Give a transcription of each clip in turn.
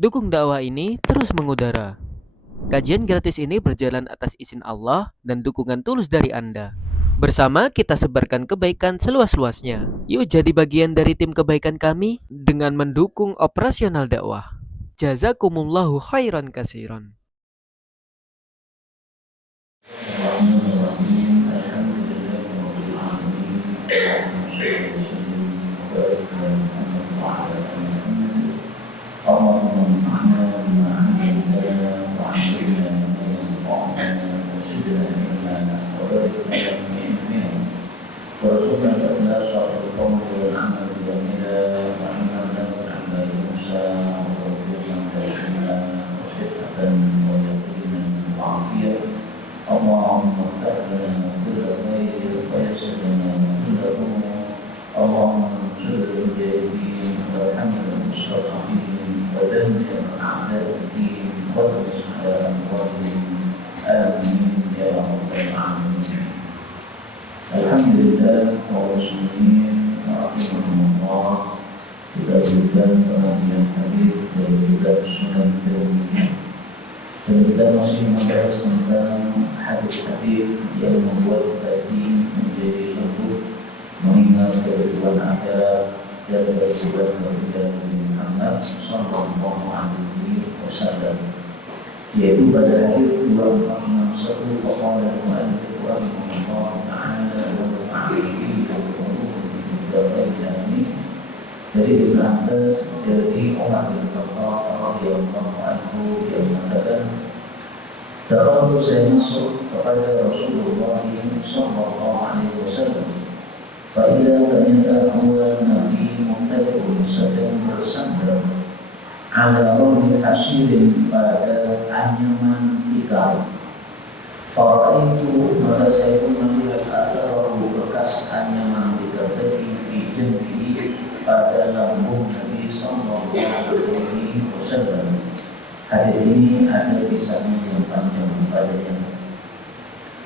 Dukung dakwah ini terus mengudara. Kajian gratis ini berjalan atas izin Allah dan dukungan tulus dari Anda. Bersama kita sebarkan kebaikan seluas-luasnya. Yuk jadi bagian dari tim kebaikan kami dengan mendukung operasional dakwah. Jazakumullahu khairan kasiron. اللهم اغفر لنا كل خير ويسر لنا كل امور اللهم انصر المجاهدين وارحم المستضعفين ودمر اعداء الدين واغرس على اموالهم امين يا رب العالمين. الحمد لله والمسلمين رحمهم الله. Kita berikan pengajian hadis dan juga sunnah ilmiah. Dan kita masih membahas tentang hadis-hadis yang membuat hati menjadi lembut, mengingat kehidupan akhirat dan kehidupan Nabi Muhammad sallallahu alaihi wasallam. Yaitu pada hadis 2461 qala al-mu'allif rahimahullah ta'ala wa ta'ala dari Ibnu Abbas dari Umar bin Khattab radhiyallahu anhu yang mengatakan, "Dakhaltu saya masuk kepada Rasulullah sallallahu alaihi wasallam. Faidah ternyata huwa Nabi Muhammad sedang bersandar ala rahmi hasirin pada anyaman tikar. Faraitu maka saya pun melihat ada bekas anyaman tikar tadi di jembi pada lambung Nabi sallallahu alaihi wasallam. Hadis ini ada kisahnya yang panjang padanya.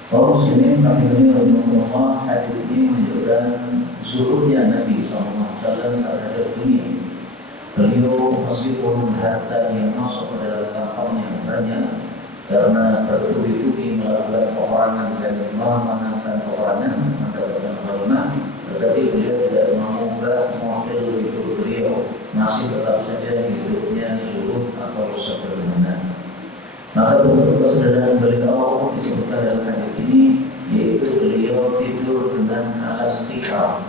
Kaum muslimin rahimahumullah, hadis ini menunjukkan zuhudnya Nabi sallallahu alaihi wasallam terhadap dunia. Beliau meskipun harta yang masuk ke dalam kantongnya banyak karena bertubi-tubi melakukan peperangan dan memenangkan peperangan mendapatkan ghanimah, tetapi beliau tidak mengubah model hidup beliau, masih tetap saja hidupnya zuhud atau sederhana. Maka bentuk kesederhanaan beliau disebutkan dalam hadis ini, yaitu beliau tidur dengan alas tikar,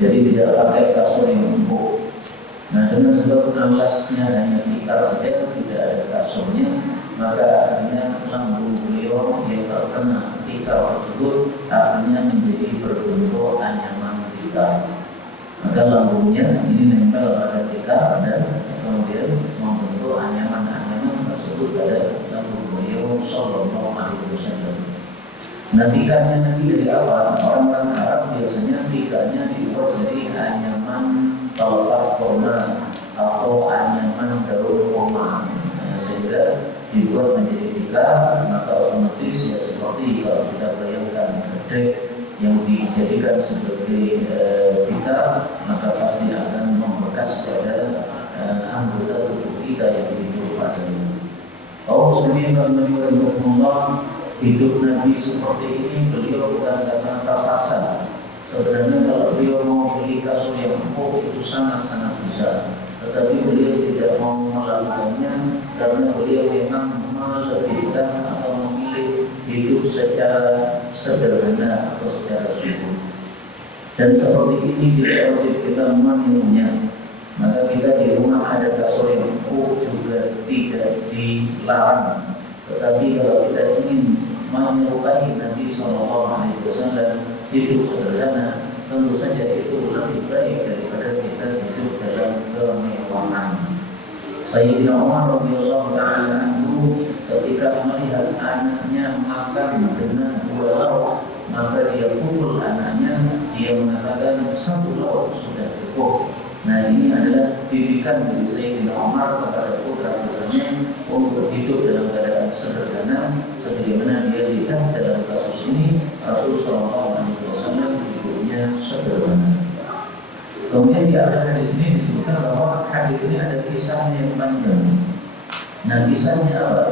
jadi tidak pakai kasur yang empuk. Nah, dengan sebab alasnya hanya tikar saja, tidak ada kasurnya, maka akhirnya lambung beliau yang terkena tikar tersebut akhirnya menjadi berbentuk anyaman tikar. Maka lambungnya ini nempel pada tikar dan kemudian membentuk anyaman-anyaman tersebut pada lambung beliau sallallahu alaihi wasallam. Nah, tikarnya nanti dari apa? Orang-orang Arab biasanya tikarnya dibuat dari anyaman telapak kurma atau anyaman daun kurma, sehingga dibuat menjadi tikar. Maka otomatis ya seperti kalau kita bayangkan bedek yang dijadikan sebagai tikar, maka pasti akan membekas pada anggota tubuh kita yang hidup padanya. Hidup Nabi seperti ini beliau bukan karena terpaksa. Sebenarnya kalau beliau mau beli kasur yang empuk itu sangat-sangat bisa, tetapi beliau tidak mau melakukannya karena beliau memang melebihkan atau memilih hidup secara sederhana atau secara zuhud. Dan seperti ini tidak wajib kita menirunya. Maka kita di rumah ada kasur yang empuk juga tidak dilarang. Tetapi kalau kita ingin menyerupai Nabi sallallahu alaihi wasallam hidup sederhana, tentu saja itu lebih baik daripada kita hidup dalam kemewahan. Sayyidina Umar radhiyallahu ta'ala anhu ketika melihat anaknya makan dengan 2 lauk, maka dia pukul anaknya, dia mengatakan 1 lauk sudah cukup. Nah, ini adalah didikan dari Sayyidina Umar kepada putra-putranya untuk hidup dalam keadaan sederhana, sebagaimana dia lihat dalam kasus ini Rasulullah SAW hidupnya sederhana. Kemudian di akhir hadis ini disebutkan bahwa hadis ini ada kisahnya yang panjang. Nah kisahnya apa?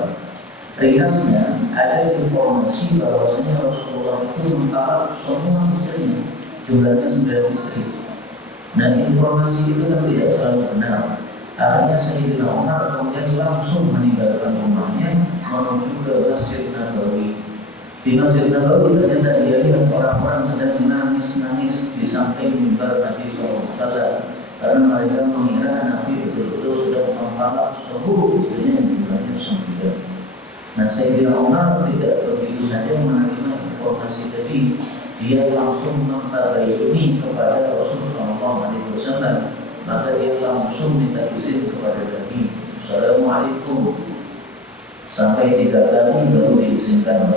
Ringkasnya ada informasi bahwasanya Rasulullah itu mentalak semua istrinya, jumlahnya 9 istri. Nah informasi itu kan tidak selalu benar. Akhirnya Sayyidina Umar kemudian langsung meninggalkan rumahnya menuju ke Masjid Nabawi. Di Masjid Nabawi ternyata dia lihat orang-orang sedang menangis-nangis di samping mimbar Nabi SAW, karena mereka mengira Nabi betul-betul sudah mentalak seluruh istrinya yang jumlahnya 9. Nah Sayyidina Umar tidak begitu saja menerima informasi tadi, dia langsung mentabayuni kepada Rasulullah SAW. Maka dia langsung minta izin kepada Nabi, Assalamualaikum, sampai 3 kali baru diizinkan.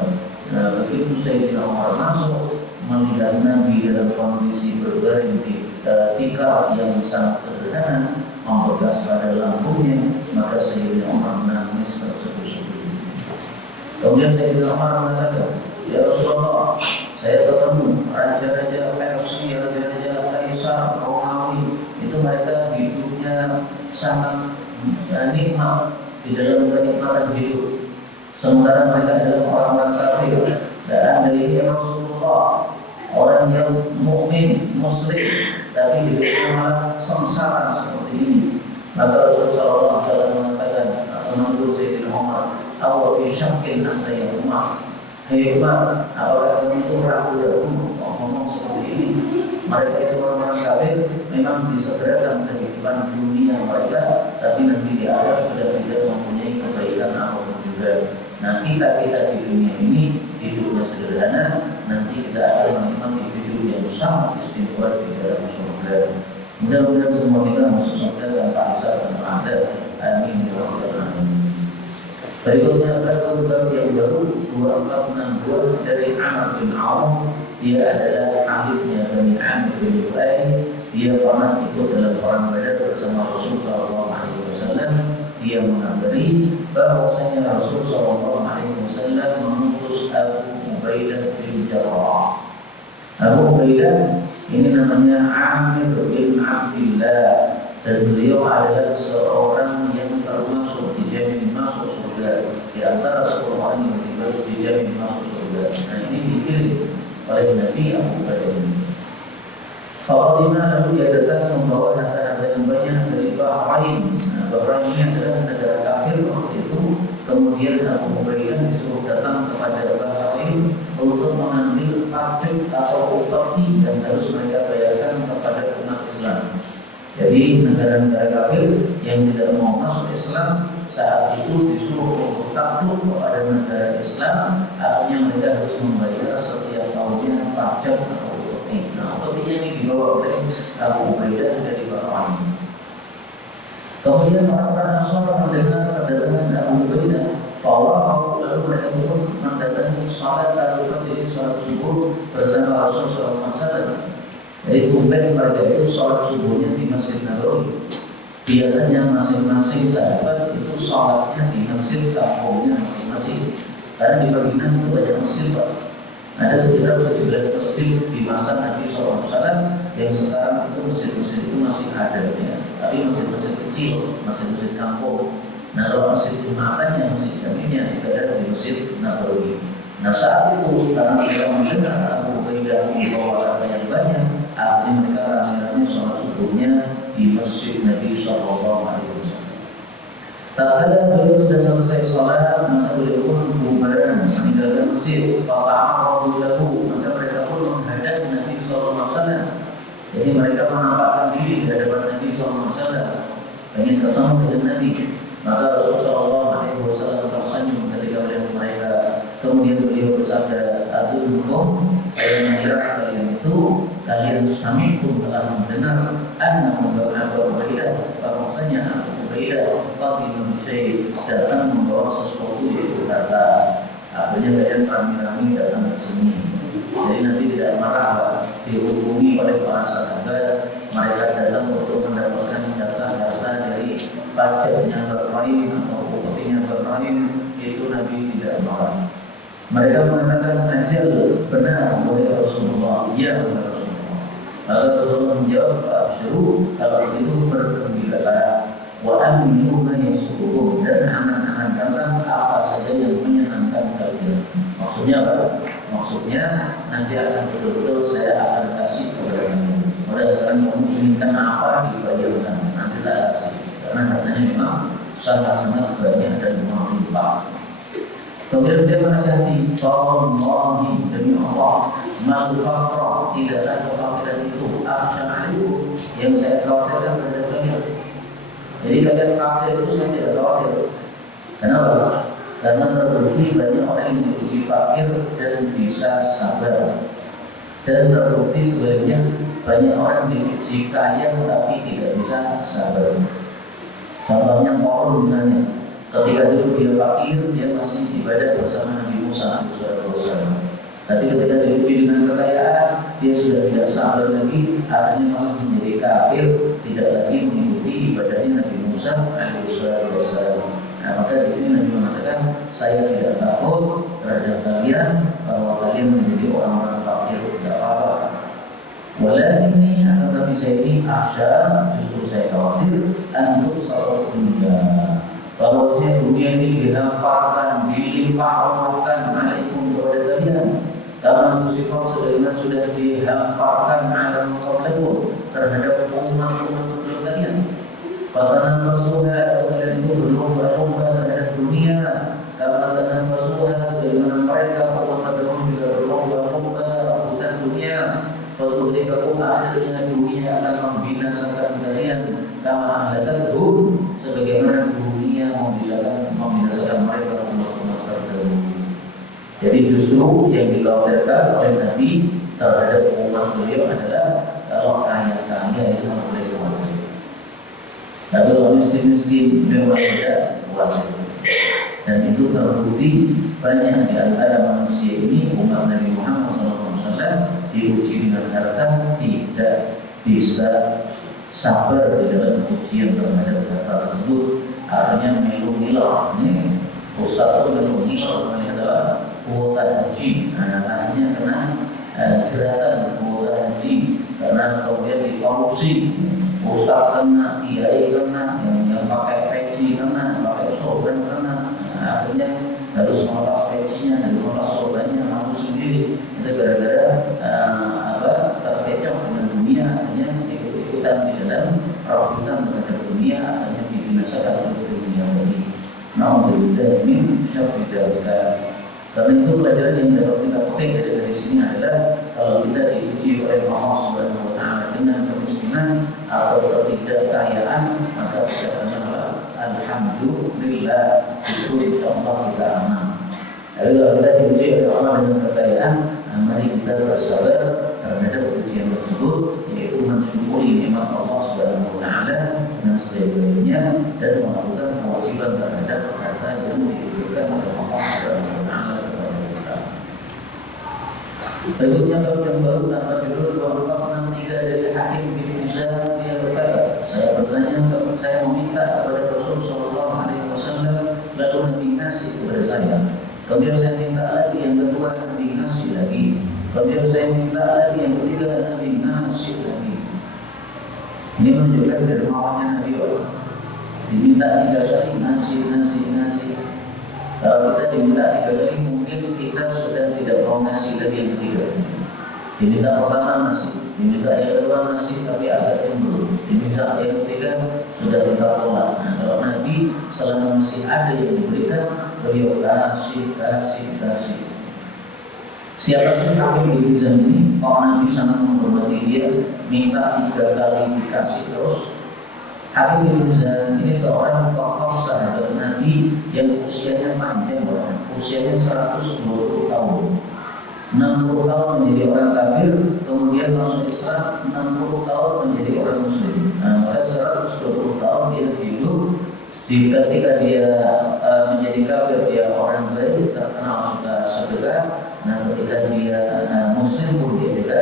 Nah begitu Sayyidina Umar masuk, melihat Nabi dalam kondisi berbaring di tikar yang sangat sederhana, membekas pada lambungnya, maka Sayyidina Umar menangis tersebut-sebut. Kemudian Sayyidina Umar mengatakan, ya Rasulullah, saya ketemu raja-raja Persia, raja-raja Kaisar, Romawi, itu mereka hidupnya sangat nikmat di dalam kenikmatan hidup. Sementara mereka adalah orang-orang kafir. Dan dari Rasulullah, orang yang mukmin, muslim, tapi hidupnya malah sengsara seperti ini. Maka Rasulullah SAW mengatakan, menurut Sayyidina Umar, awal bisyakin anda yang Umar, hei Umar, apakah kamu itu ragu-ragu ngomong seperti ini? Mereka itu orang-orang kafir, memang disegerakan kehidupan dunia mereka, tapi nanti di akhir sudah tidak mempunyai kebaikan apapun juga. Nah kita di dunia ini hidupnya sederhana, nanti kita akan menikmati hidup yang sangat istimewa di dalam surga. Mudah-mudahan semua kita masuk surga tanpa hisab dan ada. Amin ya rabbal alamin. Berikutnya ada bab yang baru 2462 dari Amr bin Auf. Dia adalah ahlinya Bani Amr bin Lu'ay. Dia pernah ikut dalam perang Badar bersama Rasulullah SAW. Dia mengabari bahwasanya Rasulullah SAW mengutus Abu Ubaidah bin Jarrah. Abu Ubaidah ini namanya Amir bin Abdillah, dan beliau adalah seorang yang termasuk dijamin masuk surga di antara 10 orang yang dijamin masuk surga. Nah ini dipilih oleh Nabi Abu Ubaidah ini. Fatimah lalu dia datang membawa harta-harta yang banyak dari Bahrain. Nah, Bahrain ini adalah negara kafir waktu itu. Kemudian Abu Ubaidah disuruh datang kepada Bahrain untuk mengambil pajak atau upeti dan harus mereka bayarkan kepada umat Islam. Jadi negara-negara kafir yang tidak mau masuk Islam saat itu disuruh untuk takluk kepada negara Islam, artinya mereka harus membayar setiap tahunnya pajak atau upeti. Nah, upetinya ini dibawa oleh Abu Ubaidah dari Bahrain. Kemudian orang-orang Ansar mendengar kedatangan Abu Ubaidah, bahwa lalu mereka pun mendatangi salat al-Fajr, salat subuh bersama Rasulullah SAW. Jadi tumben mereka itu salat subuhnya di Masjid Nabawi. Biasanya masing-masing sahabat itu salatnya di masjid kampungnya masing-masing. Karena di Madinah itu banyak masjid, Pak. Ada sekitar 17 masjid di masa Nabi SAW yang sekarang itu masjid-masjid itu masih ada ya. Tapi masjid-masjid kecil, masjid-masjid kampung. Nah kalau masjid Jumatannya, masjid Jaminya itu ada di Masjid Nabawi. Nah saat itu karena mereka mendengar Abu Ubaidah membawa harta yang banyak, akhirnya mereka rame-rame sholat subuhnya di Masjid Nabi SAW. Tak ada beliau sudah selesai sholat, maka beliau pun bubaran meninggalkan masjid. Bapak Rasulullah, maka mereka pun menghadap Nabi SAW. Jadi mereka menampakkan diri di hadapan Nabi SAW, ingin ketemu dengan Nabi. Maka Rasulullah SAW tersenyum ketika melihat mereka. Kemudian beliau bersabda, "Adukum, saya mengira kalian itu kalian sami pun telah mendengar anak membawa Abu Ubaidah, bahwasanya Abu Ubaidah tadi mencari datang membawa sesuatu yaitu harta." Akhirnya kalian rame-rame datang ke sini. Jadi nanti tidak marah dihubungi oleh para sahabat. Mereka datang untuk mendapatkan jatah harta dari pajaknya bermain atau upetinya bermain, itu Nabi tidak marah. Mereka mengatakan ajal benar oleh Rasulullah, ya Rasulullah. Maka Rasulullah menjawab, "Absyiru, kalau itu bergembiralah, wa aminu ma yasuruhum, dan aman nanti akan betul-betul saya akan kasih kepada kamu. Pada sekarang kamu inginkan apa dibayarkan, nanti tak kasih. Karena hartanya memang sangat-sangat banyak dan melimpah. Kemudian dia menasihati, Wallahi demi Allah, Mal-Faqrah tidaklah kefakiran itu asya'alu yang saya khawatirkan pada kalian. Jadi kalian fakir itu saya tidak khawatir. Kenapa? Karena terbukti banyak orang yang diuji fakir dan bisa sabar. Dan terbukti sebenarnya banyak orang diuji kaya tapi tidak bisa sabar. Contohnya Korun misalnya, ketika dulu dia fakir, dia masih ibadah bersama Nabi Musa alaihissalam. Tapi ketika diuji dengan kekayaan, dia sudah tidak sabar lagi, akhirnya malah menjadi kafir, tidak lagi mengikuti ibadahnya Nabi Musa alaihissalam. Nah, maka di sini Nabi mengatakan, saya tidak takut terhadap kalian bahwa kalian menjadi orang-orang fakir, tidak apa-apa. Walaupun ini akan tapi saya ini justru saya khawatir untuk satu dunia. Kalau dunia ini dihamparkan, dilimpahkan alaikum kepada kalian, karena musibah sebagaimana sudah dihamparkan alam tersebut terhadap umat-umat sebelum kalian. Patanan Rasulullah kalian itu berlomba-lomba terhadap dunia, karena patanan Rasulullah sebagaimana mereka umat terdahulu juga berlomba-lomba rebutan dunia. Kalau ketika akhirnya dunia akan membinasakan kalian, kama ahlakatuhum, sebagaimana dunia membinasakan mereka umat-umat terdahulu. Jadi justru yang dikhawatirkan oleh Nabi terhadap umat beliau adalah kalau kaya-kaya itu boleh khawatir. Tapi kalau miskin-miskin memang tidak khawatir. Dan itu terbukti banyak di antara manusia ini umat Nabi Muhammad SAW diuji dengan harta tidak bisa sabar di dalam ujian terhadap harta tersebut. Akhirnya melu-milah. Ustaz itu melu-milah adalah kuota haji. Akhirnya kena jeratan kuota haji karena kemudian dikorupsi. Ustaz kena, kiai kena, yang pakai peci kena, pakai sorban kena. Akhirnya harus melepas pecinya dan melepas sorbannya mampu sendiri. Itu gara-gara terkecoh dengan dunia, akhirnya ikut-ikutan di dalam perebutan terhadap dunia, akhirnya dibinasakan oleh dunia ini. Nauzubillah min syarri dzalika. Karena itu pelajaran yang dapat kita petik dari sini adalah kalau kita diuji oleh Allah Subhanahu wa taala dengan kemiskinan atau ketidakkayaan, maka kita katakanlah alhamdulillah, itu insyaallah kita aman. Jadi kalau kita diuji oleh Allah dengan kekayaan, mari kita bersabar terhadap ujian tersebut, yaitu mensyukuri nikmat Allah Subhanahu wa taala dengan sebaik-baiknya dan melakukan kewajiban terhadap harta yang diberikan oleh Allah Subhanahu wa taala kepada kita. Berikutnya bab yang baru tanpa judul 2463 dari Hakim bin Hizam, dia berkata, saya bertanya, saya meminta kepada Rasul sallallahu alaihi wasallam, lalu Nabi ngasih kepada saya. Kemudian saya minta lagi yang kedua, Nabi ngasih lagi. Kemudian saya minta lagi yang ketiga, Nabi ngasih lagi. Ini menunjukkan dermawannya Nabi Allah. Diminta 3 kali, ngasih. Kalau kita diminta 3 kali, mungkin kita sudah tidak mau ngasih lagi yang ketiga. Diminta pertama ngasih, diminta yang kedua ngasih, tapi agak cemburu. Diminta yang ketiga sudah kita tolak. Nah, kalau Nabi selama masih ada yang diberikan, beliau kasih. Siapa sih Hakim bin Hizam ini? Kalau Nabi sangat menghormati dia, minta 3 kali dikasih terus. Hakim bin Hizam ini seorang tokoh sahabat Nabi yang usianya panjang, usianya 120 tahun. 60 tahun menjadi orang kafir, kemudian masuk Islam, 60 tahun menjadi orang Muslim. Nah, maka 120 tahun dia hidup. Ketika dia menjadi kafir, dia orang baik, terkenal suka sedekah. Nah, ketika dia Muslim pun dia juga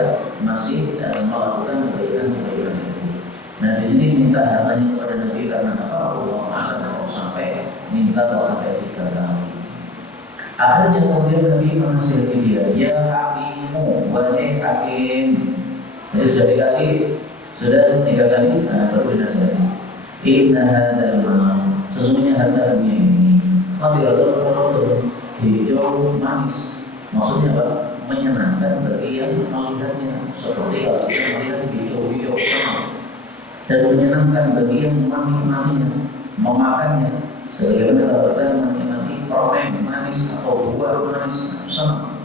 masih melakukan kebaikan-kebaikan itu. Nah, di sini minta hartanya kepada Nabi karena apa? Allah Taala kalau sampai minta sampai 3 kali. Akhirnya kemudian Nabi menasihati dia, ya hakimu, wahai hakim. Jadi sudah dikasih, sudah 3 kali, baru dinasihati. Inna hadzal mal, sesungguhnya harta dunia ini, hijau manis. Maksudnya apa? menyenangkan bagi yang melihatnya, seperti kalau kita melihat hijau-hijau dan menyenangkan bagi yang menikmatinya, memakannya. Sebagaimana kalau kita menikmati permen manis atau buah manis, senang.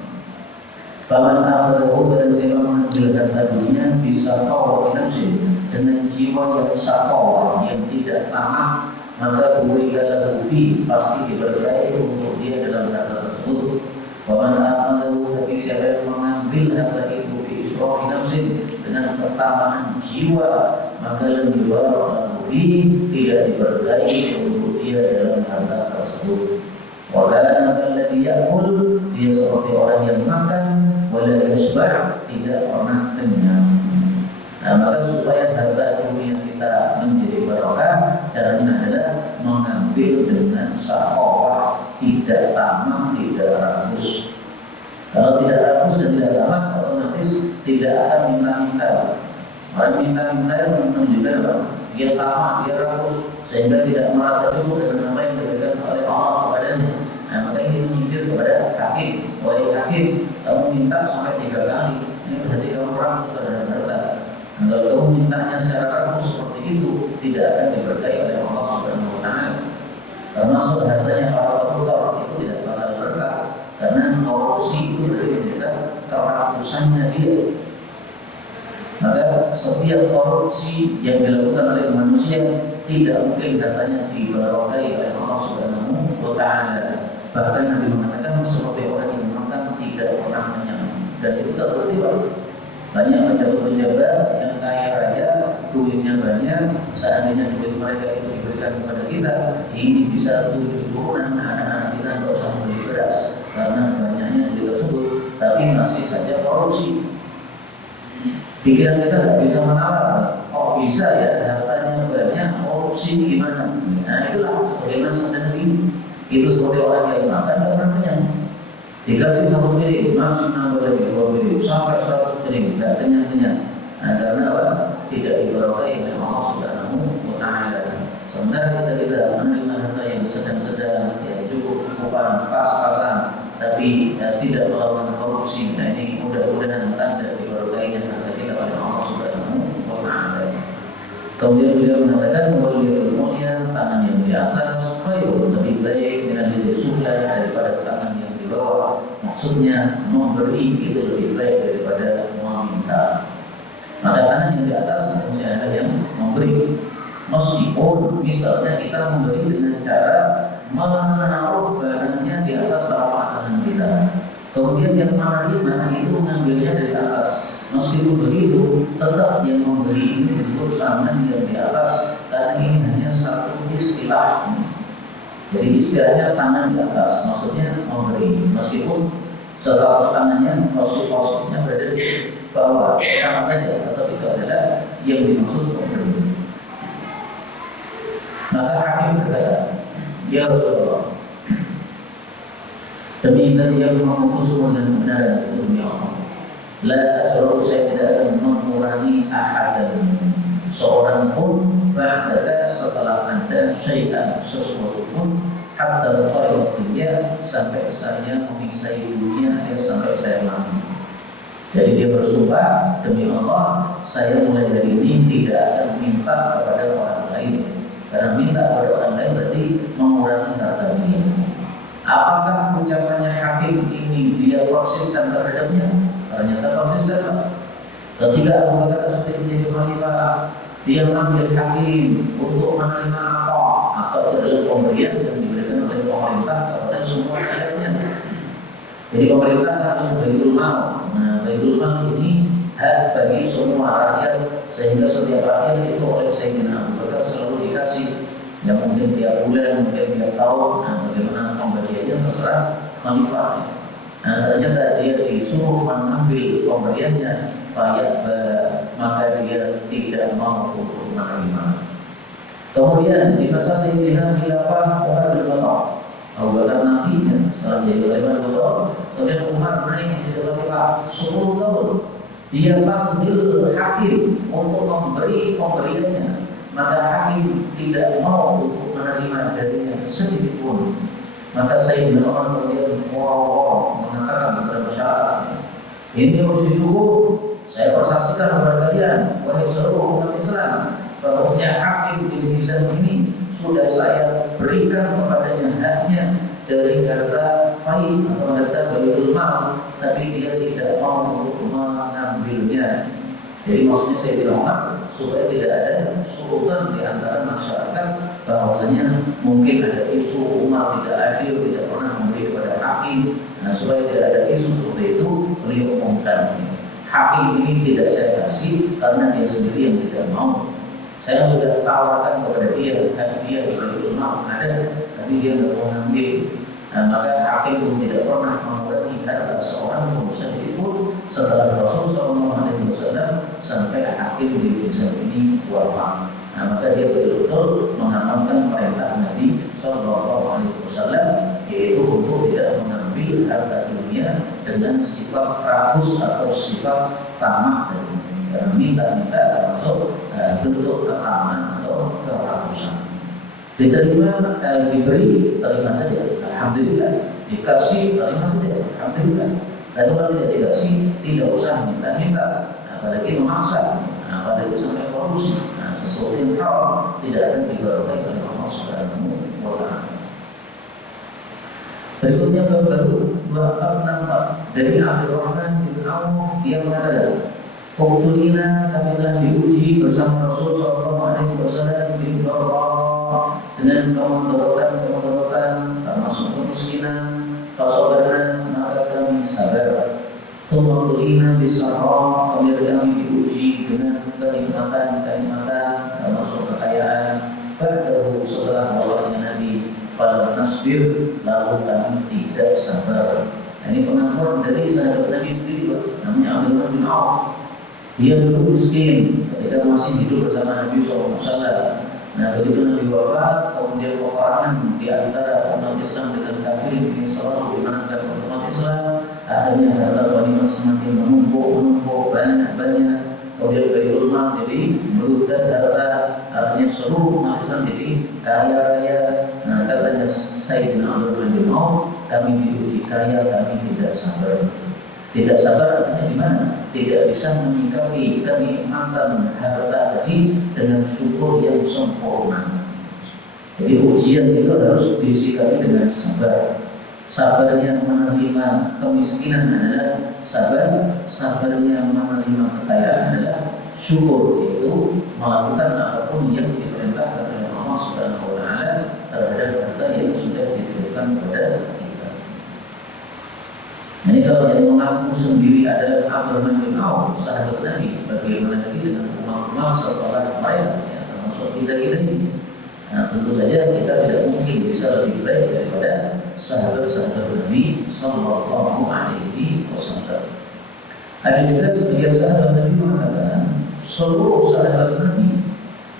Bahkan akhadahu dan siapa mengambil harta dunia bisa kau nafsi dengan jiwa yang sakau, yang tidak tamak, maka berikanlah bukti pasti diberkahi untuk dia dalam harta tersebut. Bahkan akhadahu tapi siapa yang mengambil harta itu biisrofi nafsi dengan ketamaan jiwa, maka lebih warak bukti tidak diberkahi untuk dia dalam harta tersebut. Walaupun dia yakul, dia seperti orang yang makan, wala yashba' tidak pernah kenyang. Nah, maka supaya harta dunia kita menjadi barokah, caranya adalah mengambil dengan sakhawah, tidak tamak, tidak rakus. Kalau tidak rakus dan tidak tamak, otomatis tidak akan minta-minta. Orang minta-minta menunjukkan apa? Dia tamak, dia rakus, sehingga tidak merasa cukup dengan apa yang diberikan oleh Allah kepadanya. Nah, makanya kita menyindir kepada hakim. Wahai hakim, kamu minta sampai 3 kali. Ini berarti kamu rakus terhadap harta. Nah, kalau kamu mintanya secara rakus seperti itu, tidak akan diberkahi oleh Allah Subhanahu Wa Taala. Termasuk hartanya para koruptor itu tidak bakal berkah, karena korupsi itu dari menunjukkan kerakusannya dia. Maka setiap korupsi yang dilakukan oleh manusia tidak mungkin hartanya diberkahi oleh Allah Subhanahu Wa Taala. Bahkan Nabi mengatakan seperti orang yang makan tidak pernah kenyang. Dan itu terbukti banyak pejabat-pejabat yang kaya raya, duitnya banyak. Seandainya duit mereka itu diberikan kepada kita, ini bisa 7 turunan anak-anak kita tidak usah beli beras karena banyaknya duit tersebut. Tapi masih saja korupsi. Pikiran kita tidak bisa menawar. Oh bisa ya, hartanya banyak, korupsi gimana? Nah itulah sebagaimana sadar ini. Itu seperti orang yang makan tidak pernah kenyang. Dikasih 1 piring, masih nambah lagi 2 piring, sampai 100 piring, tidak kenyang-kenyang. Nah karena apa? Tidak diberkahi oleh Allah Subhanahu Wa Taala. Sementara kita menerima harta yang sedang-sedang, ya cukup-cukupan, pas-pasan, tapi tidak melakukan korupsi. Nah ini mudah-mudahan tanda diberkahinya harta kita oleh Allah Subhanahu Wa Taala. Kemudian beliau mengatakan waliul mulia, tangan yang di atas khairun, lebih baik dengan yang sufla daripada tangan yang di bawah. Maksudnya memberi itu lebih baik daripada meminta. Maka tangan yang di atas maksudnya ada yang memberi. Meskipun misalnya kita memberi dengan cara menaruh barangnya di atas telapak tangan kita, kemudian yang menerima itu mengambilnya dari atas. Meskipun begitu, tetap yang memberi ini disebut tangan yang di atas, karena ini hanya satu istilah. Jadi istilahnya tangan di atas, maksudnya memberi. Meskipun status tangannya, posisinya berada di bawah, sama saja, tetap itu adalah yang dimaksud memberi. Maka hakim berkata, ya Rasulullah, demi yang mengutusmu dengan kebenaran itu demi Allah, la asru'u, saya tidak akan mengurangi ahadan seorang pun ba'daka setelah anda syai'an sesuatu pun hatta al dunia sampai saya memisai dunia, sampai saya mati. Jadi dia bersumpah demi Allah, saya mulai dari ini tidak akan minta kepada orang lain, karena minta kepada orang lain berarti mengurangi harta dunia. Apakah ucapannya hakim ini dia konsisten terhadapnya? Ternyata konsisten. Ketika Abu Bakar As-Siddiq menjadi khalifah, dia memanggil hakim untuk menerima apa atau adalah pemberian yang diberikan oleh pemerintah kepada semua rakyatnya. Jadi pemerintah akan Baitul Mal. Nah, Baitul Mal ini hak bagi semua rakyat, sehingga setiap rakyat itu oleh Sayyidina Abu Bakar selalu dikasih. Yang mungkin tiap bulan, mungkin tiap tahun. Nah, bagaimana pemberiannya terserah khalifah. Nah, ternyata dia disuruh mengambil pemberiannya, maka dia tidak mau untuk menerima. Kemudian di masa Sayyidina Khilafah Umar bin Khattab, Abu Bakar nantinya setelah menjadi khalifah Khattab, kemudian Umar naik menjadi khalifah 10 tahun. Dia panggil hakim untuk memberi pemberiannya, maka hakim tidak mau untuk menerima darinya sedikit pun. Maka Sayyidina Umar kemudian mengatakan kepada masyarakat, Ini harus didukung. Saya persaksikan kepada kalian, wahai seluruh umat Islam, bahwasanya Hakim bin Hizam ini sudah saya berikan kepadanya haknya dari harta fai atau harta baitul mal, tapi dia tidak mau untuk mengambilnya. Jadi maksudnya saya bilang supaya tidak ada sultan di antara masyarakat bahwasanya mungkin ada isu umat tidak adil, tidak pernah memberi kepada hakim. Nah, supaya tidak ada isu seperti itu, beliau umumkan hakim ini tidak saya kasih karena dia sendiri yang tidak mau. Saya sudah tawarkan kepada dia, dia baitul mal ada, tapi dia tidak mau ngambil. Nah, maka hakim pun tidak pernah mengurangi harta seorang pengusaha itu setelah Rasul SAW sampai hakim di Hizam ini wafat. Nah, maka dia betul-betul mengamalkan perintah Nabi SAW, yaitu untuk tidak mengambil harta dunia dengan sifat rakus atau sifat tamak dan minta-minta termasuk bentuk ketaman atau kerakusan. Diterima, diberi, terima saja, alhamdulillah. Dikasih, terima saja, alhamdulillah. Tapi kalau tidak dikasih, tidak usah minta-minta, apalagi memaksa, apalagi sampai korupsi. Nah, sesuatu yang haram tidak akan diberkahi oleh Allah Subhanahu wa Ta'ala. Berikutnya baru bab nampak dari Abdurrahman bin Auf, dia mengatakan, Uktulina kami telah diuji bersama Rasul Sallallahu Alaihi Wasallam di bawah dengan kemudaratan termasuk kemiskinan. Fasobarna maka kami sabar. Uktulina bisarra kami diuji dengan kenikmatan termasuk kekayaan. Pada setelah wafatnya Nabi, pada nasbir lalu kami tidak sabar. Ini pengakuan dari sahabat Nabi sendiri, namanya Abdurrahman bin Auf. Dia dulu miskin ketika masih hidup bersama Nabi SAW. Nah, begitu Nabi wafat, kemudian peperangan di antara umat Islam dengan kafir ini selalu dimenangkan umat Islam. Akhirnya harta ghanimah semakin menumpuk banyak. Kemudian baitul mal jadi meludah harta, artinya seluruh umat Islam jadi kaya. Nah, katanya Sayyidina Abdurrahman bin Auf, kami diuji kaya, kami tidak sabar. Tidak sabar artinya gimana? Tidak bisa menyikapi kenikmatan harta tadi dengan syukur yang sempurna. Jadi ujian itu harus disikapi dengan sabar. Sabarnya menerima kemiskinan adalah sabar. Sabarnya menerima kekayaan adalah syukur, yaitu melakukan apapun yang diperintahkan oleh Allah Subhanahu wa Ta'ala terhadap harta yang sudah diberikan kepada kita. Ini kalau yang mengaku sendiri ada Abdurrahman bin Auf, sahabat Nabi, bagaimana lagi dengan umat-umat setelah mereka, ya, termasuk kita ini. Nah, tentu saja kita tidak mungkin bisa lebih baik daripada sahabat-sahabat Nabi Sallallahu Alaihi Wasallam. Ada juga sebagian sahabat Nabi mengatakan seluruh sahabat Nabi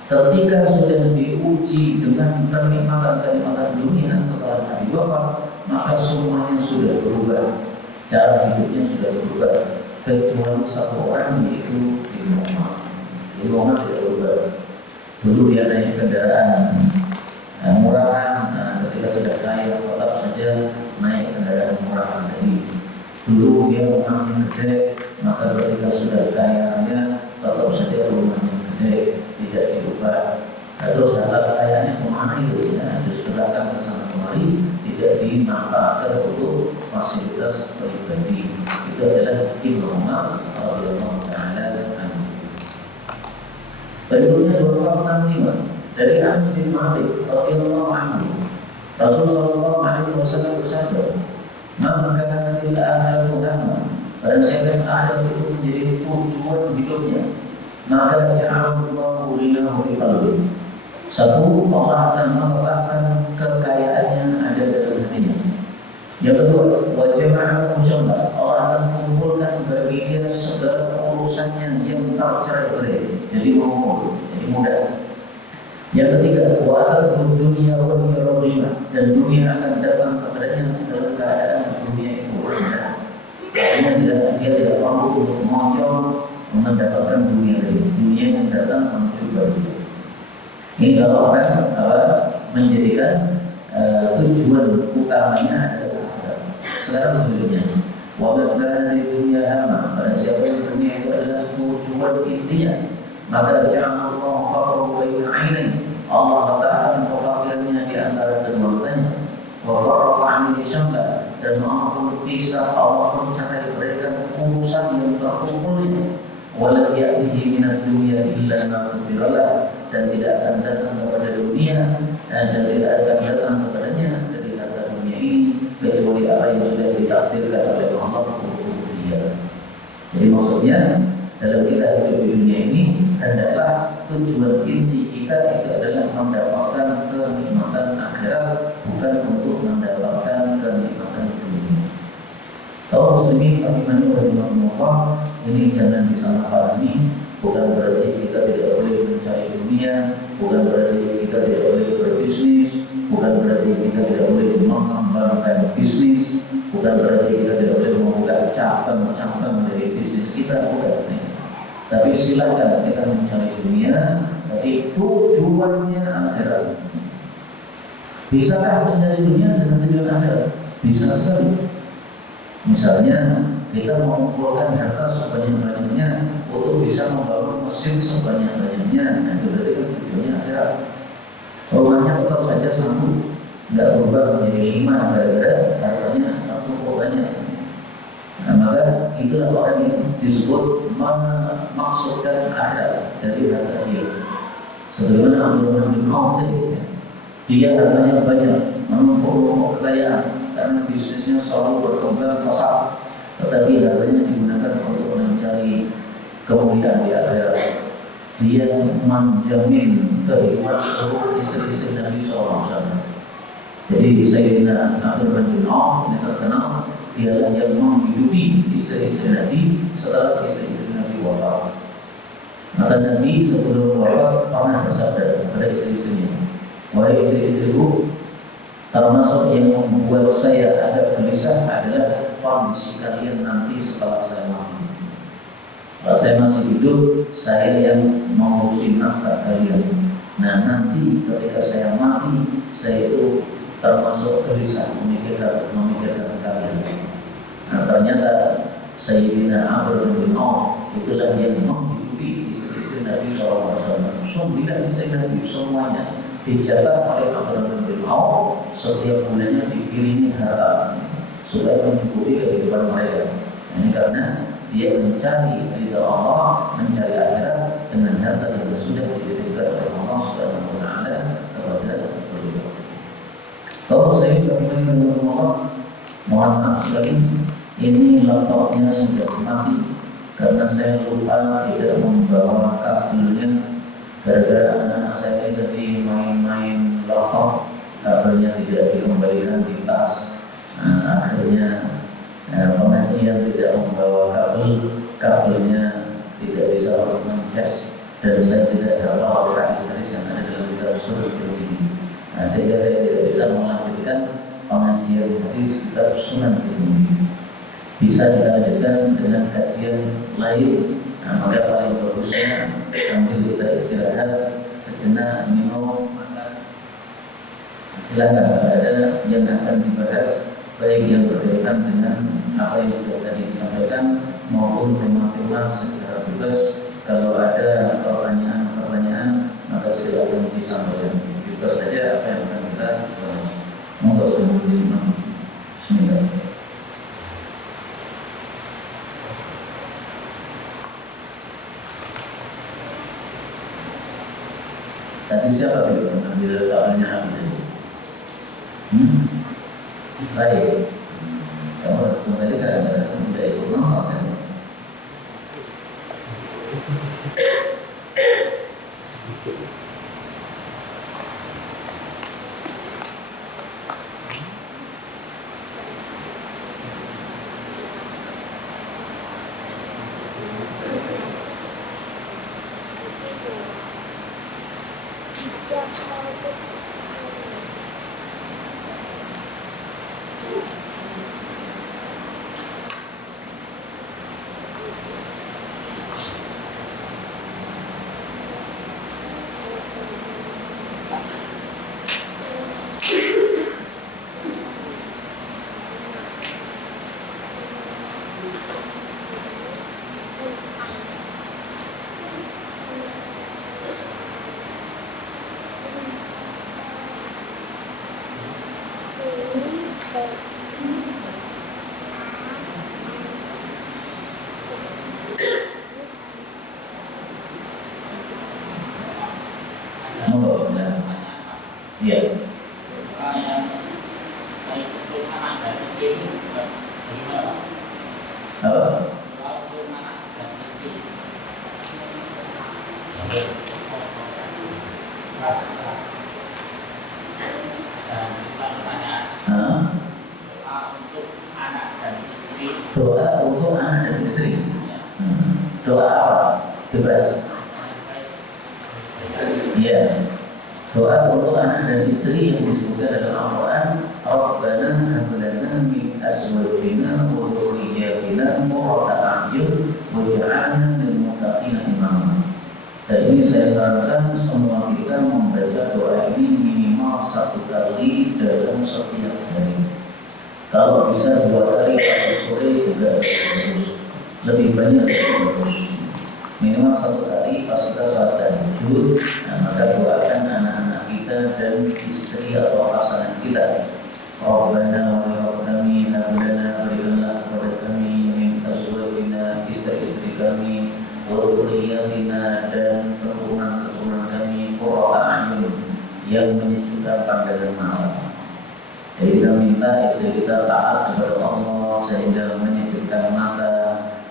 ketika sudah diuji dengan kenikmatan dunia setelah Nabi wafat, maka semuanya sudah berubah. Cara hidupnya sudah berubah, kecuali satu orang, yaitu Ibnu Umar. Ibnu Umar tidak berubah. Dulu dia naik kendaraan murahan, ketika sudah kaya tetap saja naik kendaraan murahan. Jadi dulu dia rumahnya gede, maka ketika sudah kayanya tetap saja rumahnya gede, tidak diubah. Terus harta kayanya kemana itu? Ya, diserahkan ke sana kemari, tidak dimanfaatkan untuk fasilitas pribadi. Itu adalah Ibnu Umar radhiyallahu ta'ala anhu. Berikutnya 265 dari Anas bin Malik radhiyallahu anhu. Rasulullah sallallahu alaihi wasallam bersabda, "Maka bila ahal ulama, pada siapa ahal itu menjadi tujuan hidupnya, maka ja'alullahu ghinahu fi qalbi." Satu, Allah akan meletakkan kekayaannya ada dalam hatinya. Yang kedua, wajah musyabah, Allah akan mengumpulkan bagi dia segala urusannya yang tercerai-berai, jadi mengumpul, jadi mudah. Yang ketiga, wa'al dunia wa hiya dan dunia akan datang kepadanya dalam keadaan dunia itu rendah. Dia tidak perlu untuk mengonjol mendapatkan dunia ini. Dunia yang datang menuju bagi. Ini kalau orang menjadikan tujuan utamanya adalah akhirat. Sekarang sebaliknya, Wa man kana di dunya hama, pada siapa yang dunia itu adalah tujuan intinya, maka ja'ala Allah faqrahu baina 'ainaih, Allah letakkan kefakirannya di antara kedua matanya. Wa farraqa 'anhu syamla, dan Allah pun pisah, Allah pun cara diberikan urusan yang terkumpulnya. Walam ya'tihi minad dunya illa ma qadiralah, dan tidak akan datang kepada dunia dan tidak akan datang kepadanya dari harta dunia ini kecuali apa yang sudah ditakdirkan oleh Allah untuk dia. Jadi maksudnya dalam kita hidup di dunia ini, hendaklah tujuan inti kita itu adalah mendapatkan kenikmatan akhirat, bukan untuk mendapatkan kenikmatan dunia. Kaum muslimin rahimahumullah, ini jangan disalahpahami. Bukan berarti kita tidak boleh mencari dunia, bukan berarti kita tidak boleh berbisnis, bukan berarti kita tidak boleh mengembangkan bisnis, bukan berarti kita tidak boleh membuka cabang-cabang dari bisnis kita, bukan. Tapi silakan kita mencari dunia, tapi tujuannya akhirat. Bisakah mencari dunia dengan tujuan akhirat? Bisa sekali. Misalnya kita mengumpulkan harta sebanyak-banyaknya untuk bisa membangun masjid sebanyak-banyaknya, itu berarti kan tujuannya akhirat. Rumahnya tetap saja satu, nggak berubah menjadi 5 gara-gara hartanya cukup banyak. Nah, maka itulah orang yang disebut memaksudkan akhirat dari harta dia. Sebagaimana Abdurrahman bin Auf tadi, dia hartanya banyak, menumpuk kekayaan karena bisnisnya selalu berkembang pesat, tetapi hartanya digunakan untuk mencari kemuliaan di akhirat. Dia menjamin kehidupan seluruh istri-istri Nabi SAW. Jadi Sayyidina Abdurrahman bin Auf ini terkenal, dialah yang menghidupi istri-istri Nabi setelah istri-istri Nabi wafat. Maka Nabi sebelum wafat pernah bersabda kepada istri-istrinya, wahai istri-istriku, termasuk yang membuat saya agak gelisah adalah kondisi kalian nanti setelah saya mati. Kalau saya masih hidup, saya yang mengurusi nafkah kalian. Nah, nanti ketika saya mati, saya itu termasuk gelisah memikirkan kalian. Nah, ternyata Sayyidina Abdurrahman bin Auf itulah yang menghidupi istri-istri Nabi SAW. 9 istri Nabi semuanya dicatat oleh Abdurrahman bin Auf, setiap bulannya dikirimkan harta supaya mencukupi kehidupan mereka. Ini karena dia mencari ridha Allah, mencari akhirat dengan harta yang sudah dititipkan oleh Allah Subhanahu wa taala kepada beliau. Kalau saya ingin Allah, mohon maaf sekali, ini laptopnya sudah mati karena saya lupa tidak membawa kabelnya. Gara-gara anak saya ini tadi main-main laptop, kabelnya tidak dikembalikan di tas. Akhirnya pengajian tidak membawa kabelnya tidak bisa mencas, dan saya tidak hafal hadis-hadis yang ada dalam kitab Sunan Tirmidzi. Sehingga saya tidak bisa melanjutkan pengajian hadis kitab Sunan Tirmidzi. Bisa dilanjutkan dengan kajian lain. Maka paling bagusnya sambil kita istirahat sejenak, minum, makan. Silakan ada yang akan dibahas, baik yang berkaitan dengan apa yang sudah tadi disampaikan maupun tema-tema secara bebas. Kalau ada pertanyaan-pertanyaan, maka silakan disampaikan. Bebas saja apa yang akan kita bahas. Monggo sebelum Bismillah. Tadi siapa yang mengambil soalnya habis? Baik. Kamu harus kembali karena kamu tidak ikut nonton kan? Ya. yang untuk anak dan istri itu bagaimana? Apa? Kalau untuk anak dan istri dan pertanyaan Hah? doa untuk anak dan istri Doa untuk anak dan istri. ya, Doa apa? Bebas. Iya. Doa untuk anak dan istri yang disebutkan dalam Al-Quran, Rabbana hab lana min azwajina wa dhurriyyatina qurrata a'yun waj'alna lil muttaqina imama. Dan ini saya sarankan semua kita membaca doa ini minimal 1 kali dalam setiap hari. Kalau bisa 2 kali pada sore juga bagus. Lebih banyak lebih bagus. Minimal 1 kali pas kita sholat tahajud, maka doakan anak-anak kita dan istri atau pasangan kita. Rabbana wa yaghfirli lana berikanlah kepada kami min azwajina, istri-istri kami, wa dhurriyyatina dan keturunan-keturunan kami, qurrata a'yun yang menyejukkan pandangan mata. Jadi kita minta istri kita taat kepada Allah sehingga menyejukkan mata.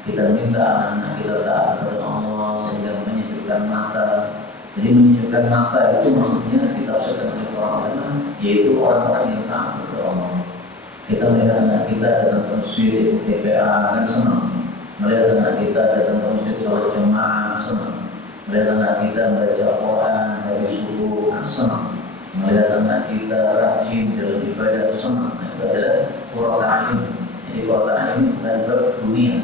Kita minta anak-anak kita taat kepada Allah sehingga menyejukkan mata. Jadi menyejukkan mata itu maksudnya kita usahakan oleh para ulama, yaitu orang-orang yang taat kepada Allah. Kita melihat anak kita datang ke masjid, ikut TPA kan senang. Melihat anak kita datang ke masjid sholat jemaah senang. Melihat anak kita baca Quran hari subuh kan senang. Melihat anak kita rajin dalam ibadah senang. Itu adalah qurrata a'yun. Jadi qurrata a'yun bukan dunia.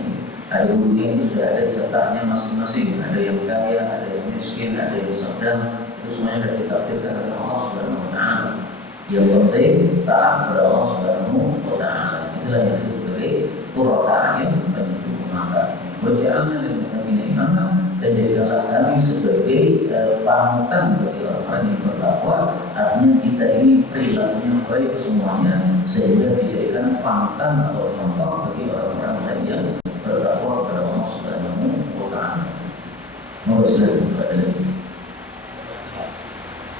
Ada dunia itu sudah ada jatahnya masing-masing. Ada yang kaya, ada yang miskin, ada yang sedang. Itu semuanya sudah ditakdirkan oleh Allah Subhanahu wa Ta'ala. Yang penting taat kepada Allah Subhanahu wa Ta'ala. Itulah yang disebut sebagai qurrata a'yun, penyejukkan mata. Waj'alna lil muttaqina imama, dan jadikanlah kami sebagai panutan bagi orang-orang yang bertakwa. Artinya kita ini perilakunya baik semuanya sehingga dijadikan panutan atau contoh bagi orang-orang yang bertakwa kepada Allah Subhanahu wa Ta'ala. Mau silakan kepada lagi.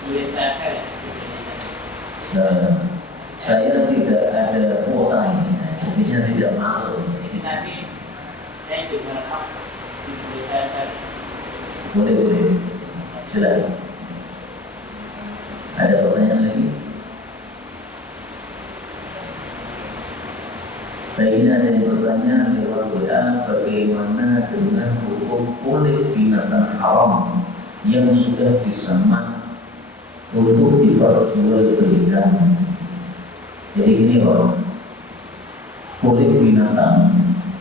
boleh saya Nah, saya tidak ada kuota ini, jadi saya tidak masuk. ini nanti saya ikut merekam boleh saya Boleh, silakan. Ada pertanyaan lagi? Baik, ini ada yang bertanya lewat WA, bagaimana dengan hukum kulit binatang haram yang sudah disamak untuk diperjualbelikan? Jadi gini loh, kulit binatang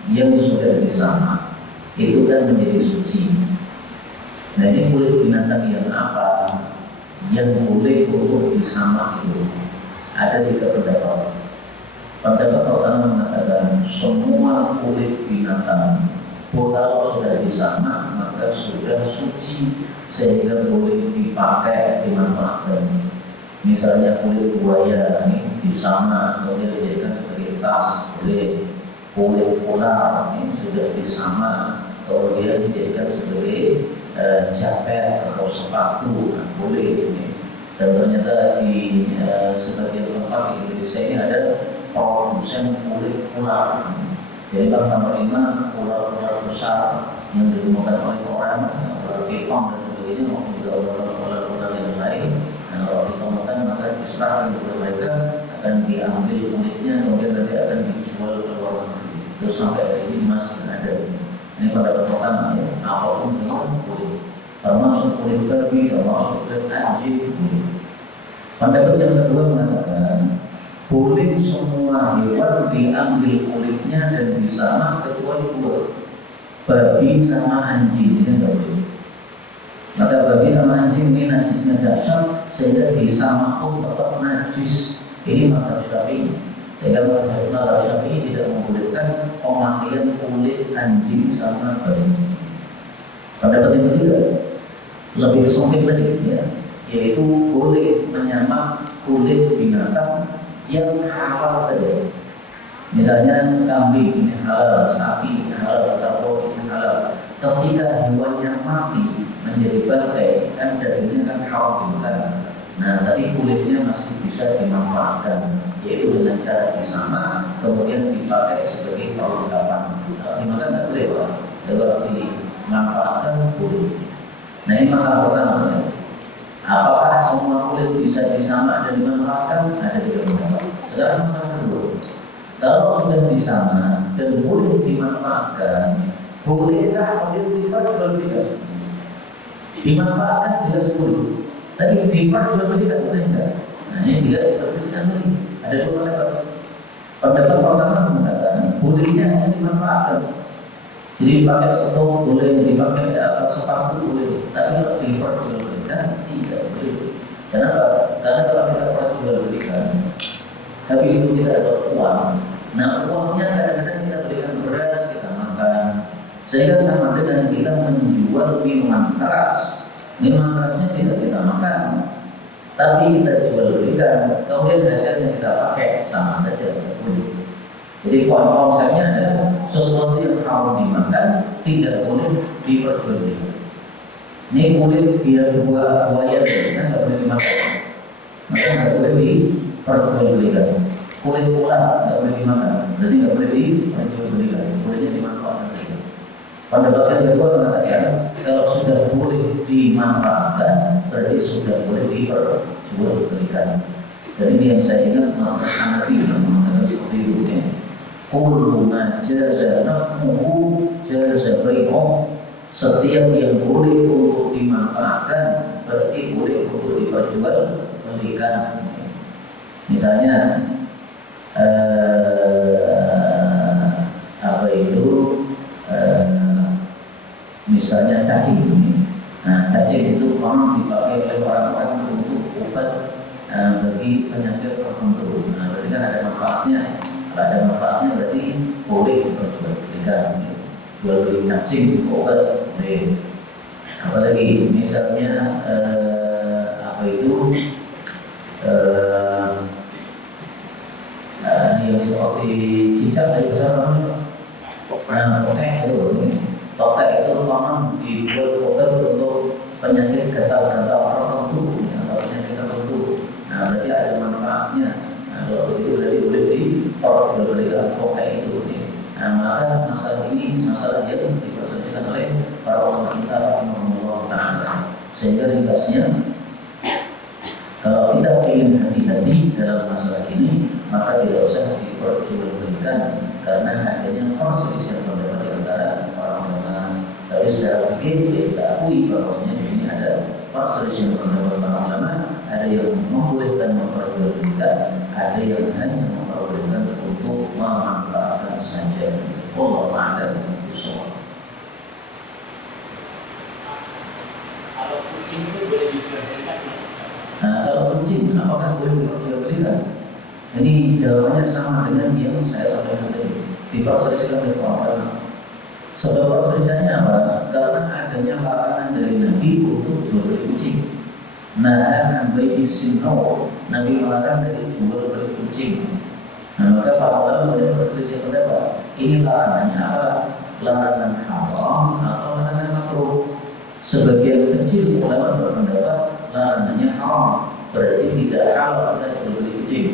yang sudah disamak itu kan menjadi suci. Nah, ini kulit binatang yang apa yang boleh untuk disamak itu? Ada 3 pendapat. Pendapat pertama mengatakan semua kulit binatang kalau sudah disamak maka sudah suci sehingga boleh dipakai, dimanfaatkan. Misalnya kulit buaya ini disamak kemudian dijadikan sebagai tas, boleh. Kulit ular ini sudah disamak kemudian dijadikan sebagai jaket atau sepatu, boleh. Dan ternyata di sebagian tempat di Indonesia ini ada produsen kulit ular. Jadi pertama ular-ular besar yang ditemukan oleh orang, kepong dan sebagainya, maupun juga ular-ular yang lain. Nah, kalau ditemukan maka diserahkan kepada mereka, akan diambil kulitnya, kemudian nanti akan dijual ke luar negeri. Terus sampai hari ini masih ada. Ini pada pertama ya, apapun dengan kulit, termasuk kulit babi, termasuk kulit anjing. Pendapat yang kedua mengatakan kulit semua hewan diambil kulitnya dan disamak kecuali 2, babi sama anjing, ini tidak boleh. Maka babi sama anjing ini najisnya dahsyat sehingga disamak pun tetap najis. Ini mazhab Syafi'i. Sehingga mazhab Syafi'i tidak membolehkan pemakaian kulit anjing sama babi. Pendapat yang ketiga lebih sempit lagi ya, yaitu boleh menyamak kulit binatang yang halal saja. Misalnya kambing ini halal, sapi ini halal, kerbau ini halal. Ketika hewannya mati menjadi bangkai, kan dagingnya kan haram dimakan. Nah, tapi kulitnya masih bisa dimanfaatkan, yaitu dengan cara disamak, kemudian dipakai sebagai perlengkapan. Kalau dimakan nggak boleh, Pak. Kalau dimanfaatkan boleh. Nah, ini masalah pertama. Ya. Apakah semua kulit bisa disamak dan dimanfaatkan? Ada tiga pendapat. Sekarang masalah kedua. Kalau sudah disamak dan boleh dimanfaatkan, bolehkah kulit lipat jual belikan? Dimanfaatkan jelas boleh. Tapi dipak jual beli tak boleh enggak? Nah ini juga diperselisihkan lagi. Ada dua pendapat. Pendapat pertama mengatakan bolehnya hanya dimanfaatkan. Jadi dipakai stok boleh, dipakai sepatu boleh. Tapi kalau dipak jual belikan tidak boleh. Kenapa? Karena kalau kita pak jual belikan, habis itu kita ada uang. Nah uangnya kadang-kadang kita belikan beras, kita makan. Sehingga sama dengan kita menjual minuman keras. Minuman kerasnya tidak kita makan, tapi kita jual belikan, kemudian hasilnya kita pakai, sama saja tidak boleh. Jadi konsepnya adalah sesuatu yang haram dimakan tidak boleh diperjualbelikan. Ini kulit dia buaya kan nggak boleh dimakan, maka nggak boleh diperjualbelikan. Kulit ular nggak boleh dimakan, jadi nggak boleh diperjualbelikan, bolehnya dimanfaatkan saja. Pendapat yang kedua mengatakan kalau sudah boleh dimanfaatkan berarti sudah boleh diperjualbelikan. Jadi yang saya ingat Hanafi mengatakan seperti itu ya. Kullu ma jaza naf'uhu jaza bai'uhu. Setiap yang boleh untuk dimanfaatkan berarti boleh untuk diperjualbelikan. Misalnya apa itu? Misalnya cacing. Nah, cacing itu memang dipakai oleh orang-orang untuk obat bagi penyakit tertentu. Nah, berarti kan ada manfaatnya. Kalau ada manfaatnya berarti boleh diperjualbelikan. Jual beli cacing obat boleh. Apalagi misalnya apa itu yang seperti cicak dari besar namanya. Nah, Totek itu memang dibuat obat untuk penyakit gatal-gatal tertentu atau penyakit tertentu. Nah, berarti ada manfaatnya. Nah, kalau begitu berarti boleh diperjualbelikan totek itu. Nah, maka masalah ini masalah yang diperselisihkan oleh para ulama kita rahimahullah taala. Sehingga ringkasnya, kalau kita ingin hati-hati dalam masalah ini, maka tidak usah diperjualbelikan karena adanya perselisihan pendapat di antara para ulama. Tapi secara fikih kita akui bahwasanya di sini ada perselisihan pendapat para ulama. Ada yang membolehkan memperjualbelikan, ada yang hanya memperbolehkan untuk memanfaatkan saja. Wallahu a'lam bishawab. Kalau kucing itu boleh dijualbelikan? Nah, kalau kucing apakah boleh diperjualbelikan? Ini jawabannya sama dengan yang saya sampaikan tadi. Diperselisihkan oleh para ulama. Sebab perselisihannya apa? Karena adanya larangan dari Nabi untuk jual beli kucing. Nahan bai'is sinau. Nabi melarang dari jual beli kucing. Nah, maka para ulama boleh berselisih pendapat. Ini larangannya apa? Larangan haram atau larangan makruh? Sebagian kecil ulama berpendapat larangannya haram, berarti tidak halal kita jual beli kucing.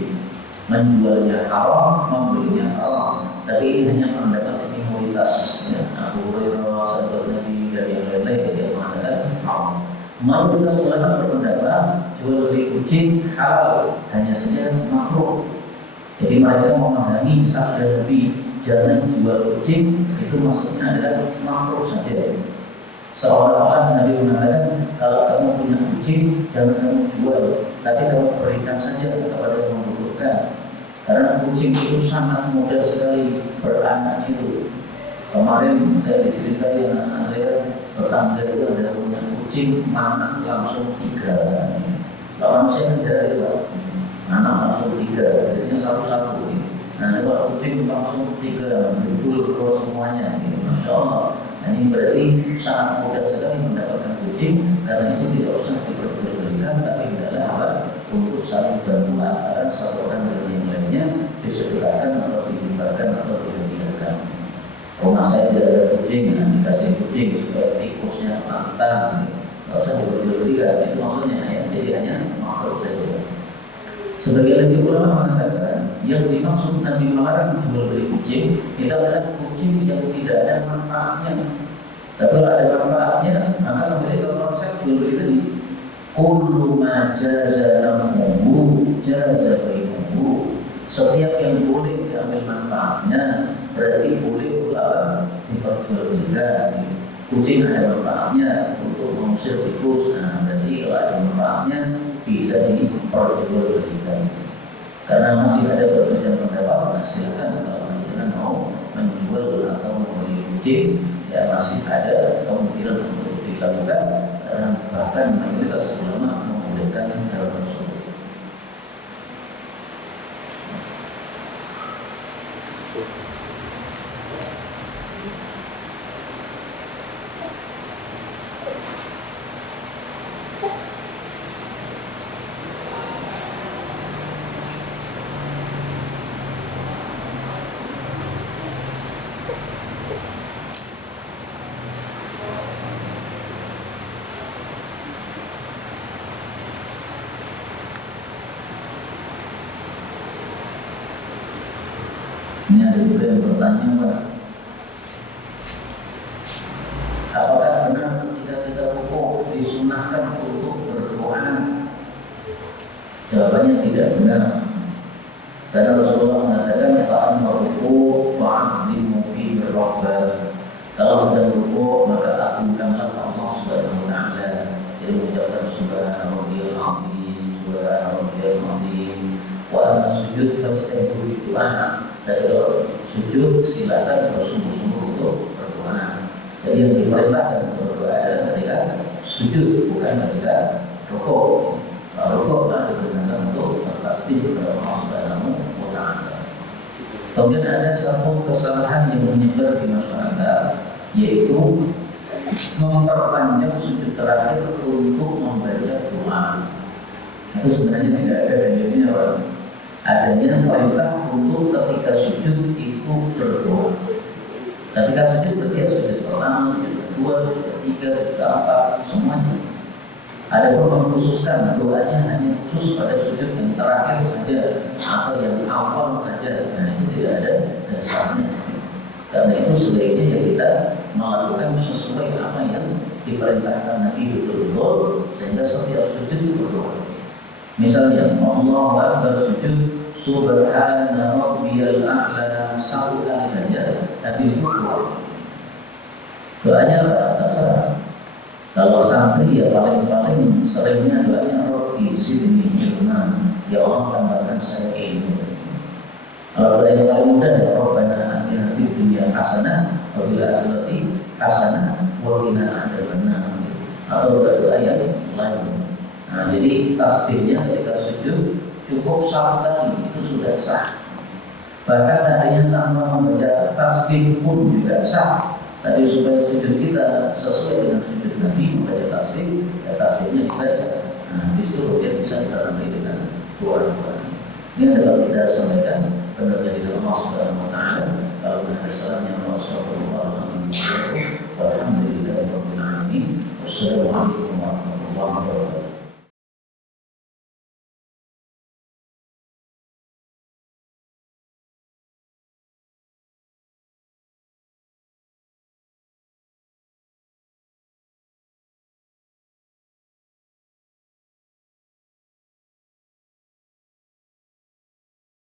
Menjualnya haram, membelinya haram. Tapi ini hanya pendapat minoritas. Ya, Abu Hurairah, sahabat Nabi dan yang lain-lain yang mengatakan haram. Mayoritas ulama berpendapat jual beli kucing halal, hanya saja makruh. Jadi mereka memahami sabda Nabi jangan jual kucing itu maksudnya adalah makruh saja. Seolah-olah Nabi mengatakan kalau kamu punya kucing jangan kamu jual, tapi kamu berikan saja kepada yang membutuhkan. Karena kucing itu sangat mudah sekali beranak itu. Kemarin saya diceritai anak saya bertangga itu ada punya kucing anak langsung 3. Kalau manusia kan jarang itu, anak langsung 3, biasanya satu-satu. Nah, kalau kucing langsung 3, full terus semuanya, Masya Allah. Nah, ini berarti sangat mudah sekali mendapatkan kucing, karena itu tidak usah diperjualbelikan, tapi adalah apa? Untuk saling bantu antara satu orang dengan yang lainnya, disediakan atau dihibahkan atau dihadiahkan. Rumah saya tidak ada kucing, dikasih kucing supaya tikusnya pantang. Nggak usah diperjualbelikan, itu maksudnya ya. Jadi hanya makhluk saja. Sebagian lagi ulama mengatakan yang dimaksud Nabi melarang jual beli kucing itu adalah kucing yang tidak ada manfaatnya. Dan kalau ada manfaatnya, maka kembali ke konsep jual beli tadi. Kullu ma jaza namuhu jaza bai'uhu. Setiap yang boleh diambil manfaatnya berarti boleh pula diperjualbelikan. Kucing ada manfaatnya untuk mengusir tikus, nah berarti kalau ada manfaatnya bisa diperjualbelikan. Karena masih ada perselisihan pendapat, nah silakan kalau kalian mau menjual atau membeli kucing, ya masih ada kemungkinan untuk dilakukan. Karena bahkan mayoritas ulama membolehkan hal tersebut. Ini ada juga yang bertanya, Pak, apakah benar ketika kita rukuk disunahkan untuk berdoa? Jawabannya tidak benar. Karena Rasulullah mengatakan fa'an rukuk fa'adimu fi rabbah. Kalau sedang rukuk maka agungkanlah Allah Subhanahu wa taala. Jadi mengucapkan subhanallahil azim, subhanallahil azim. Wa amma sujud fasta'idu bidu'a. Dan kalau sujud silakan bersungguh-sungguh untuk berdoa. Jadi yang diperintahkan untuk berdoa adalah ketika sujud, bukan ketika rukuk. Rukuk adalah diperintahkan untuk bertasbih kepada Allah Subhanahu wa taala. Kemudian ada satu kesalahan yang menyebar di masyarakat, yaitu memperpanjang sujud terakhir untuk membaca doa. Itu sebenarnya tidak ada dalilnya, Pak. Adanya perintah untuk ketika sujud itu berdoa. Ketika sujud berarti sujud pertama, sujud kedua, sujud ketiga, sujud keempat, semuanya. Ada pun mengkhususkan doanya hanya khusus pada sujud yang terakhir saja atau yang awal saja. Nah itu tidak ada dasarnya. Karena itu sebaiknya ya kita melakukan sesuai apa yang diperintahkan Nabi betul-betul, sehingga setiap sujud itu berdoa. Misalnya Allahu Akbar sujud subhana rabbiyal a'la satu kali saja, habis itu doa. Doanya terserah. Kalau santri ya paling seringnya doanya Rabbi zidni ilman, ya Allah tambahkan saya ilmu. Kalau doa yang paling mudah ya Rabbana atina fid dunya hasanah wa fil akhirati hasanah wa qina adzabannar. Atau doa yang lain. Nah, jadi tasbihnya ketika sujud cukup satu kali itu sudah sah. Bahkan seandainya tanpa membaca tasbih pun juga sah. Tapi supaya sujud kita sesuai dengan sujud Nabi membaca tasbih, ya tasbihnya dibaca. Nah, di situ dia bisa ditambah dengan doa-doa. Ini adalah kita sampaikan benar dari Allah Subhanahu wa taala. Kalau ada salahnya Allah Subhanahu wa taala. Alhamdulillahirabbil alamin. Wassalamualaikum